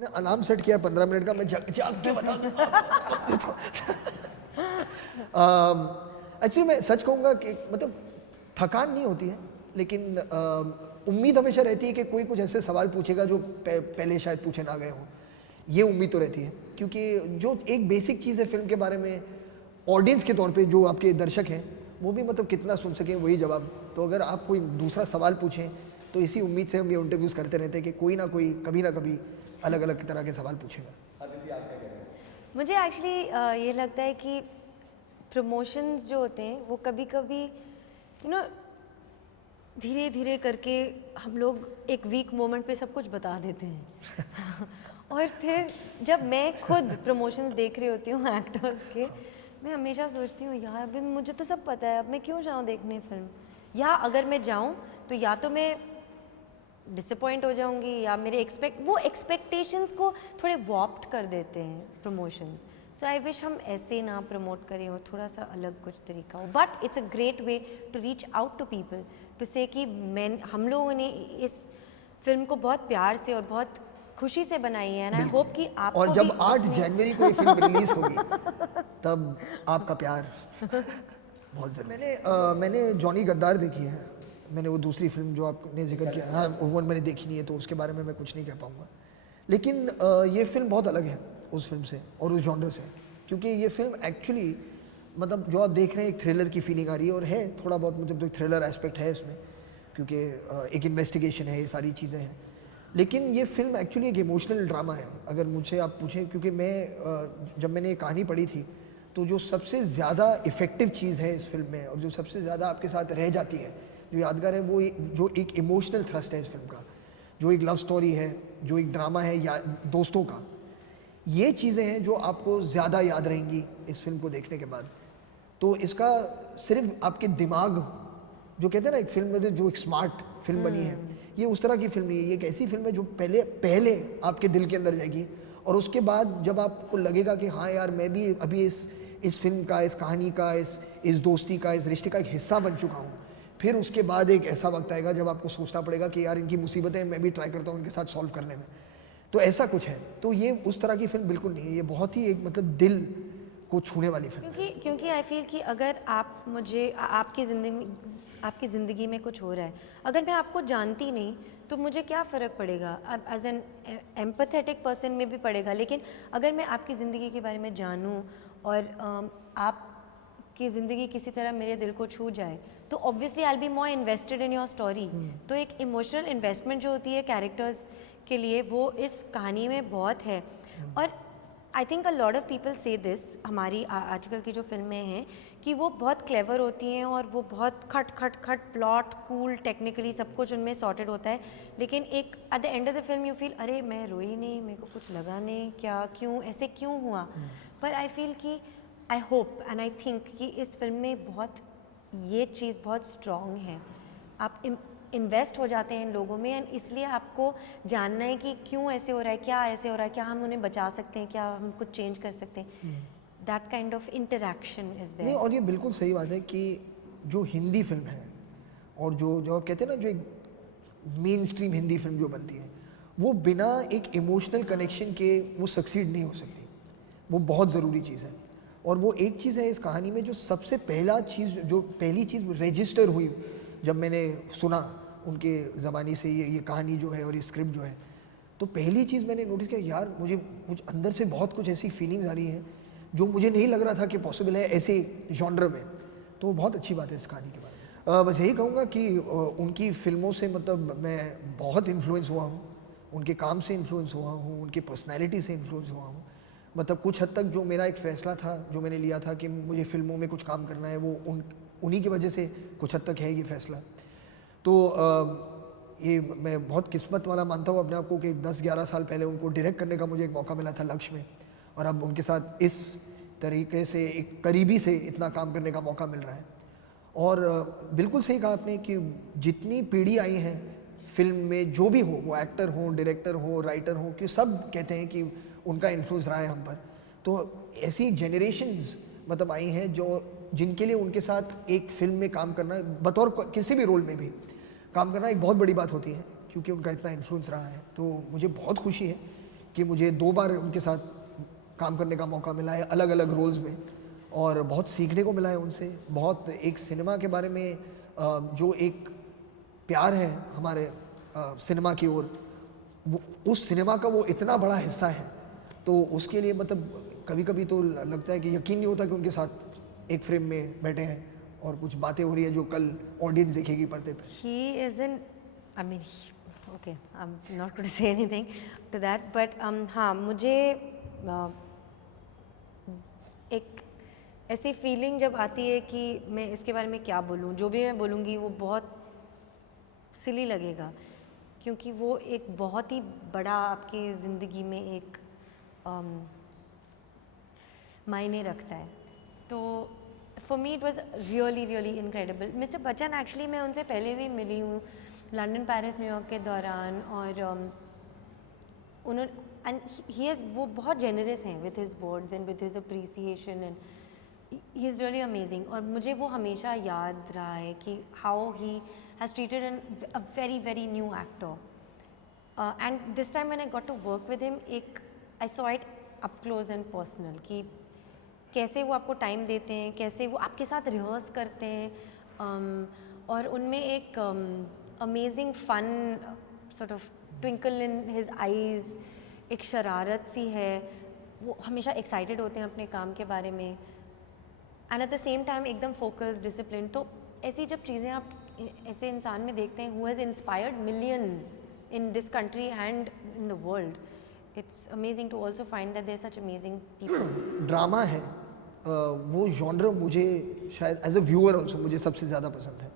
मैंने alarm set किया 15 minute का, मैं जाग के बता दूंगा। एक्चुअली मैं सच कहूँगा कि मतलब थकान नहीं होती है, लेकिन उम्मीद हमेशा रहती है कि कोई कुछ ऐसे सवाल पूछेगा जो पहले शायद पूछे ना गए हों। ये उम्मीद तो रहती है, क्योंकि जो एक बेसिक चीज़ है फिल्म के बारे में, ऑडियंस के तौर पे जो आपके दर्शक हैं वो भी मतलब कितना सुन सकें वही जवाब। तो अगर आप कोई दूसरा सवाल पूछें तो इसी उम्मीद से हम ये इंटरव्यूज़ करते रहते हैं कि कोई ना कोई कभी ना कभी अलग अलग तरह के सवाल पूछेगा। मुझे एक्चुअली ये लगता है कि प्रमोशंस जो होते हैं वो कभी कभी धीरे धीरे करके हम लोग एक वीक मोमेंट पे सब कुछ बता देते हैं और फिर जब मैं खुद प्रमोशंस देख रही होती हूँ एक्टर्स के, मैं हमेशा सोचती हूँ यार अभी मुझे तो सब पता है, अब मैं क्यों जाऊँ देखने फिल्म, या अगर मैं जाऊँ तो या तो मैं डिसअपॉइंट हो जाऊंगी या मेरे एक्सपेक्टेशंस को थोड़े वॉप्ड कर देते हैं प्रमोशंस। सो आई विश हम ऐसे ना प्रमोट करें और थोड़ा सा अलग कुछ तरीका हो, but it's a great way to reach out to people to say कि हम लोगों ने इस फिल्म को बहुत प्यार से और बहुत खुशी से बनाई है, एंड आई होप कि आपको और जब भी 8 जनवरी को ये फिल्म रिलीज होगी तब आपका प्यार बहुत जरूरी। मैंने जॉनी गद्दार देखी है, मैंने वो दूसरी फिल्म जो आपने जिक्र किया, हाँ वो मैंने देखी नहीं है तो उसके बारे में मैं कुछ नहीं कह पाऊँगा, लेकिन ये फिल्म बहुत अलग है उस फिल्म से और उस जॉनर से, क्योंकि ये फिल्म एक्चुअली मतलब जो आप देख रहे हैं एक थ्रिलर की फीलिंग आ रही है, और है थोड़ा बहुत मतलब जो थ्रिलर एस्पेक्ट है इसमें, क्योंकि एक इन्वेस्टिगेशन है, ये सारी चीज़ें हैं, लेकिन ये फिल्म एक्चुअली एक इमोशनल ड्रामा है अगर मुझे आप पूछें, क्योंकि मैं जब मैंने ये कहानी पढ़ी थी तो जो सबसे ज़्यादा इफ़ेक्टिव चीज़ है इस फिल्म में और जो सबसे ज़्यादा आपके साथ रह जाती है, जो यादगार है, वो जो एक इमोशनल थ्रस्ट है इस फिल्म का, जो एक लव स्टोरी है, जो एक ड्रामा है या दोस्तों का, ये चीज़ें हैं जो आपको ज़्यादा याद रहेंगी इस फिल्म को देखने के बाद। तो इसका सिर्फ आपके दिमाग, जो कहते हैं ना एक फिल्म में जो एक स्मार्ट फिल्म बनी है, ये उस तरह की फिल्म नहीं है, ये एक ऐसी फिल्म है जो पहले आपके दिल के अंदर जाएगी और उसके बाद जब आपको लगेगा कि हाँ यार मैं भी अभी इस फिल्म का, इस कहानी का, इस दोस्ती का, इस रिश्ते का एक हिस्सा बन चुका हूँ, फिर उसके बाद एक ऐसा वक्त आएगा जब आपको सोचना पड़ेगा कि यार इनकी मुसीबतें मैं भी ट्राई करता हूँ इनके साथ सॉल्व करने में। तो ऐसा कुछ है, तो ये उस तरह की फिल्म बिल्कुल नहीं है, ये बहुत ही एक मतलब दिल को छूने वाली फिल्म है। क्योंकि आई फील कि अगर आप मुझे आपकी ज़िंदगी में कुछ हो रहा है, अगर मैं आपको जानती नहीं तो मुझे क्या फ़र्क पड़ेगा, अब एज एन एम्पैथेटिक पर्सन में भी पड़ेगा, लेकिन अगर मैं आपकी ज़िंदगी के बारे में जानूँ और आपकी ज़िंदगी किसी तरह मेरे दिल को छू जाए तो obviously I will be more invested in your story. तो एक इमोशनल इन्वेस्टमेंट जो होती है कैरेक्टर्स के लिए वो इस कहानी में बहुत है। और I think a lot of people से दिस, हमारी आजकल की जो फिल्में हैं कि वो बहुत क्लेवर होती हैं और वो बहुत खट प्लॉट कूल टेक्निकली सब कुछ उनमें सॉर्टेड होता है, लेकिन एक at the end of the film you feel अरे मैं रोई नहीं, मेरे को कुछ लगा नहीं, क्या क्यों ऐसे क्यों हुआ। पर आई फील कि I hope and I think कि इस फिल्म में बहुत ये चीज़ बहुत स्ट्रॉन्ग है, आप इन्वेस्ट हो जाते हैं इन लोगों में, एंड इसलिए आपको जानना है कि क्यों ऐसे हो रहा है, क्या ऐसे हो रहा है, क्या हम उन्हें बचा सकते हैं, क्या हम कुछ चेंज कर सकते हैं। That kind of interaction is there. नहीं, और ये बिल्कुल सही बात है कि जो हिंदी फिल्म है और जो आप कहते हैं ना जो एक मेन स्ट्रीम हिंदी फिल्म जो बनती है वो बिना एक इमोशनल कनेक्शन के वो सक्सीड नहीं हो सकती, वो बहुत ज़रूरी चीज़ है। और वो एक चीज़ है इस कहानी में जो सबसे पहली चीज़ रजिस्टर हुई जब मैंने सुना उनके ज़बानी से ये कहानी जो है और ये स्क्रिप्ट जो है, तो पहली चीज़ मैंने नोटिस किया यार मुझे अंदर से बहुत कुछ ऐसी फीलिंग्स आ रही हैं जो मुझे नहीं लग रहा था कि पॉसिबल है ऐसे जॉनर में। तो बहुत अच्छी बात है इस कहानी के बारे में। बस यही कहूँगा कि उनकी फ़िल्मों से मतलब मैं बहुत इन्फ्लुएंस हुआ हूँ, उनके काम से इन्फ्लुएंस हुआ हूँ, उनकी पर्सनैलिटी से इन्फ्लुएंस हुआ हूँ। मतलब कुछ हद तक जो मेरा एक फ़ैसला था जो मैंने लिया था कि मुझे फ़िल्मों में कुछ काम करना है, वो उन्हीं की वजह से कुछ हद तक है ये फ़ैसला। तो ये मैं बहुत किस्मत वाला मानता हूँ अपने आप को कि 10-11 साल पहले उनको डायरेक्ट करने का मुझे एक मौका मिला था लक्ष्य में, और अब उनके साथ इस तरीके से एक करीबी से इतना काम करने का मौका मिल रहा है। और बिल्कुल सही कहा आपने कि जितनी पीढ़ी आई हैं फिल्म में, जो भी हो, वो एक्टर हो, डायरेक्टर हो, राइटर हो, कि सब कहते हैं कि उनका इन्फ्लुएंस रहा है हम पर। तो ऐसी जनरेशन्स मतलब आई हैं जिनके लिए उनके साथ एक फिल्म में काम करना, बतौर किसी भी रोल में भी काम करना एक बहुत बड़ी बात होती है, क्योंकि उनका इतना इन्फ्लुएंस रहा है। तो मुझे बहुत खुशी है कि मुझे 2 बार उनके साथ काम करने का मौका मिला है अलग अलग रोल्स में, और बहुत सीखने को मिला है उनसे। बहुत एक सिनेमा के बारे में जो एक प्यार है हमारे सिनेमा की ओर, वो उस सिनेमा का वो इतना बड़ा हिस्सा है, तो उसके लिए मतलब कभी कभी तो लगता है कि यकीन नहीं होता कि उनके साथ एक फ्रेम में बैठे हैं और कुछ बातें हो रही है जो कल ऑडियंस देखेगी पर्दे पे। He isn't, I mean, okay, I'm not going to say anything to that, but हाँ, मुझे एक ऐसी फीलिंग जब आती है कि मैं इसके बारे में क्या बोलूँ, जो भी मैं बोलूँगी वो बहुत सिली लगेगा, क्योंकि वो एक बहुत ही बड़ा आपकी ज़िंदगी में एक मायने रखता है। तो for me it was really really incredible. Mister Bachchan actually मैं उनसे पहले भी मिली हूँ लंदन, पेरिस, न्यूयॉर्क के दौरान, और उन्होंने एंड ही इज़, वो बहुत जेनरस हैं with his words and with his appreciation, and he is really amazing. और मुझे वो हमेशा याद रहा है कि how he has treated an a very very new actor, and this time when I got to work with him, एक I saw it up close and personal कि कैसे वो आपको टाइम देते हैं, कैसे वो आपके साथ रिहर्स करते हैं, और उनमें एक amazing fun sort of twinkle in his eyes, एक शरारत सी है, वो हमेशा एक्साइटेड होते हैं अपने काम के बारे में, and at the same time एकदम फोकस, डिसिप्लिन। तो ऐसी जब चीज़ें आप ऐसे इंसान में देखते हैं who has inspired millions in this country and in the world, it's amazing to also find that there's such amazing people. Drama है वो जॉनर मुझे शायद एज अ व्यूअर ऑल्सो मुझे सबसे ज़्यादा पसंद है।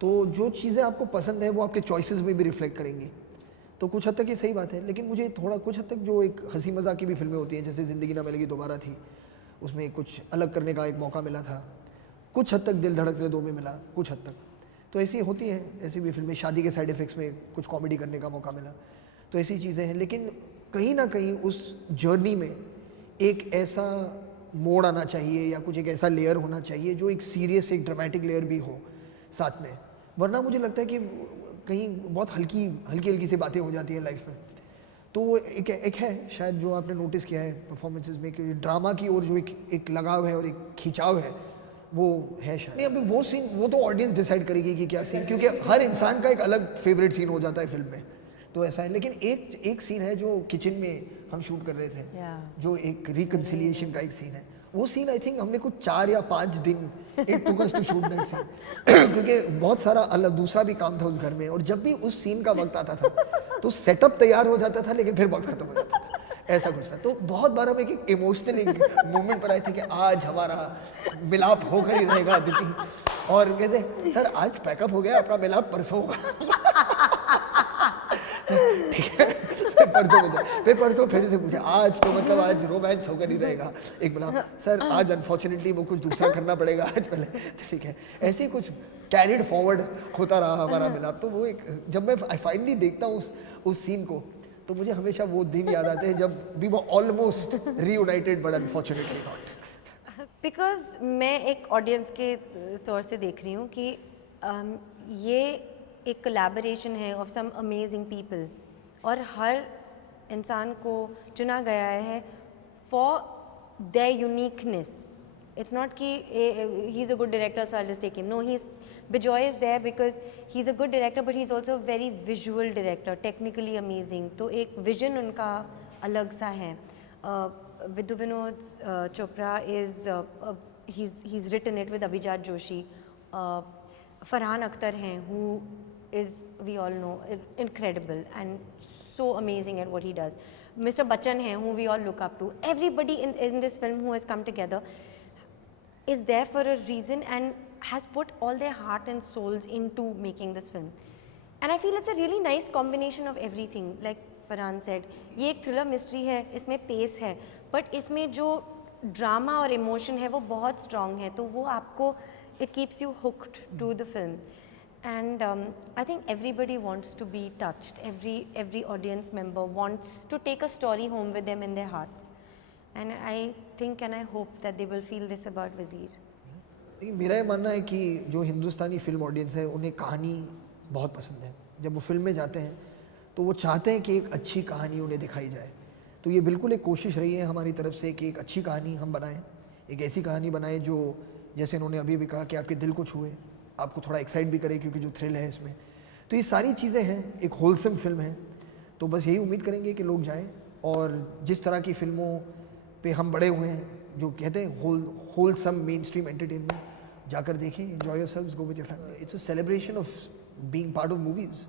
तो जो चीज़ें आपको पसंद है वो आपके चॉइसेस में भी रिफ्लेक्ट करेंगी, तो कुछ हद तक ये सही बात है। लेकिन मुझे थोड़ा कुछ हद तक जो एक हंसी मजाक की भी फिल्में होती हैं, जैसे ज़िंदगी ना मिलेगी दोबारा थी, उसमें कुछ अलग करने का एक मौका मिला था, कुछ हद तक दिल धड़कने दो में मिला, कुछ हद तक तो ऐसी होती हैं। ऐसी भी फिल्में, शादी के साइड इफ़ेक्ट्स में कुछ कॉमेडी करने का मौका मिला, तो ऐसी चीज़ें हैं। लेकिन कहीं ना कहीं उस जर्नी में एक ऐसा मोड़ आना चाहिए या कुछ एक ऐसा लेयर होना चाहिए जो एक सीरियस, एक ड्रामेटिक लेयर भी हो साथ में, वरना मुझे लगता है कि कहीं बहुत हल्की हल्की सी बातें हो जाती हैं लाइफ में। तो वो एक है शायद जो आपने नोटिस किया है परफॉर्मेंसेस में कि ड्रामा की ओर जो एक लगाव है और एक खिंचाव है वो है शायद। नहीं, अभी वो सीन वो तो ऑडियंस डिसाइड करेगी कि क्या सीन, क्योंकि हर इंसान का एक अलग फेवरेट सीन हो जाता है फिल्म में, तो ऐसा है। लेकिन एक सीन है जो किचन में हम शूट कर रहे थे, जो एक रिकन्सिलिएशन का एक सीन है, वो सीन आई थिंक हमने कुछ 4 या 5 दिन it took us to shoot that scene, क्योंकि बहुत सारा अलग दूसरा भी काम था उस घर में, और जब भी उस सीन का वक्त आता था तो सेटअप तैयार हो जाता था लेकिन फिर वक्त खत्म हो जाता था, ऐसा कुछ था। तो बहुत बार हम एक इमोशनल एक मोमेंट पर आए थे कि आज हमारा मिलाप होकर ही रहेगा अदिति, और कहते सर आज पैकअप हो गया, आपका मिलाप परसों होगा। ठीक है, फिर परसों फिर से पूछा आज तो मतलब आज रोमांस होकर ही रहेगा, एक बोला सर आज अनफॉर्चुनेटली वो कुछ दूसरा करना पड़ेगा आज पहले, तो ठीक है। ऐसे ही कुछ कैरिड फॉरवर्ड होता रहा हमारा मिलाप। तो वो एक, जब मैं फाइनली देखता हूँ उस सीन को, तो मुझे हमेशा वो दिन याद आते हैं जब we were almost reunited but unfortunately not. Because मैं एक ऑडियंस के तौर से देख रही हूँ कि ये एक कोलैबोरेशन है ऑफ सम अमेजिंग पीपल, और हर इंसान को चुना गया है for their uniqueness. It's not कि he's a good director so I'll just take him. No, Bijoy is there because he's a good director but he's also a very visual director, technically amazing. तो एक vision उनका अलग सा है। Vidhu Vinod Chopra is he's written it with Abhijat Joshi. Farhan Akhtar हैं who is, we all know, incredible and so amazing at what he does. Mr. Bachchan हैं who we all look up to. Everybody in this film who has come together is there for a reason and has put all their heart and souls into making this film. And I feel it's a really nice combination of everything. Like Farhan said, ये एक thriller mystery है, इसमें pace है, but इसमें जो drama और emotion है वो बहुत strong है, तो वो आपको, it keeps you hooked to the film. And I think everybody wants to be touched. Every audience member wants to take a story home with them in their hearts. And I think and I hope that they will feel this about वज़ीर। देखिए मेरा ये मानना है कि जो हिंदुस्तानी film audience है उन्हें कहानी बहुत पसंद है। जब वो फिल्म में जाते हैं तो वो चाहते हैं कि एक अच्छी कहानी उन्हें दिखाई जाए, तो ये बिल्कुल एक कोशिश रही है हमारी तरफ से कि एक अच्छी कहानी हम बनाएं, एक ऐसी कहानी बनाएं जो जैसे इन्होंने अभी भी कहा कि आपके दिल को छुए, आपको थोड़ा एक्साइट भी करे क्योंकि जो थ्रिल है इसमें, तो ये सारी चीज़ें हैं, एक होलसम फिल्म है। तो बस यही उम्मीद करेंगे कि लोग जाएं और जिस तरह की फिल्मों पे हम बड़े हुए हैं, जो कहते हैं होलसम मेन स्ट्रीम एंटरटेनमेंट, जाकर देखें, enjoy yourselves, go with your family. It's a celebration of being part of movies.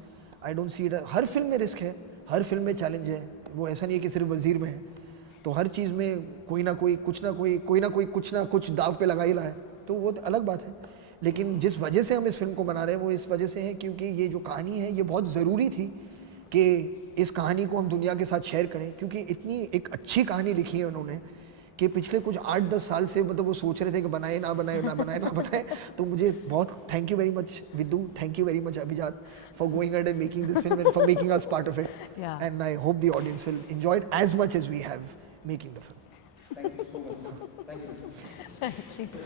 I don't see it, her film में रिस्क है, हर फिल्म में चैलेंज है, वो ऐसा नहीं है कि सिर्फ वज़ीर में है। तो हर चीज़ में कोई ना कोई कुछ ना कुछ दाव पे लगा ही रहा है, तो वो अलग बात है। लेकिन जिस वजह से हम इस फिल्म को बना रहे हैं वो इस वजह से है क्योंकि ये जो कहानी है ये बहुत ज़रूरी थी कि इस कहानी को हम दुनिया के साथ शेयर करें, क्योंकि इतनी एक अच्छी कहानी लिखी है उन्होंने कि पिछले कुछ 8-10 साल से मतलब वो सोच रहे थे कि बनाए ना बनाए। तो मुझे बहुत thank you very much Vidhu, thank you very much Abhijat for going ahead and making this film and for making us part of it, and I hope the audience will enjoy it as much as we have making the film. Thank you so much, sir. Thank you. Thank you.